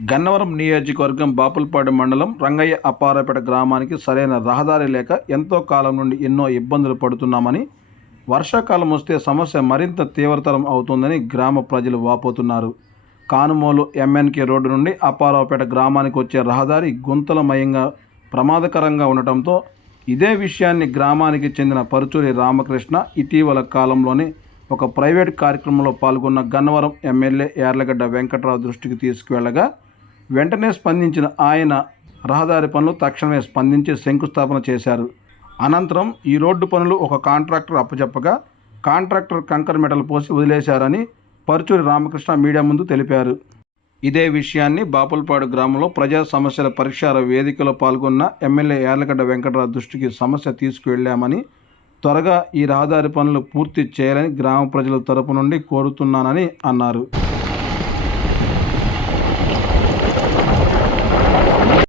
గన్నవరం నియోజకవర్గం బాపులపాడు మండలం రంగయ్య అప్పారపేట గ్రామానికి సరైన రహదారి లేక ఎంతో కాలం నుండి ఎన్నో ఇబ్బందులు పడుతున్నామని వర్షాకాలం వస్తే సమస్య మరింత తీవ్రతరం అవుతుందని గ్రామ ప్రజలు వాపోతున్నారు. కానుమోలు ఎంఎన్కే రోడ్డు నుండి అప్పారావుపేట గ్రామానికి వచ్చే రహదారి గుంతలమయంగా ప్రమాదకరంగా ఉండటంతో ఇదే విషయాన్ని గ్రామానికి చెందిన పరుచూరి రామకృష్ణ ఇటీవల కాలంలోనే ఒక ప్రైవేట్ కార్యక్రమంలో పాల్గొన్న గన్నవరం ఎమ్మెల్యే యార్లగడ్డ వెంకట్రావు దృష్టికి తీసుకువెళ్ళగా వెంటనే స్పందించిన ఆయన రహదారి పనులు తక్షణమే స్పందించి శంకుస్థాపన చేశారు. అనంతరం ఈ రోడ్డు పనులు ఒక కాంట్రాక్టర్ అప్పచెప్పగా కాంట్రాక్టర్ కంకర్ మెటల్ పోసి వదిలేశారని పరుచూరి రామకృష్ణ మీడియా ముందు తెలిపారు. ఇదే విషయాన్ని బాపులపాడు గ్రామంలో ప్రజా సమస్యల పరిష్కార వేదికలో పాల్గొన్న ఎమ్మెల్యే యార్లగడ్డ వెంకటరావు దృష్టికి సమస్య తీసుకువెళ్ళామని త్వరగా ఈ రహదారి పనులు పూర్తి చేయాలని గ్రామ ప్రజల తరపు నుండి కోరుతున్నానని అన్నారు.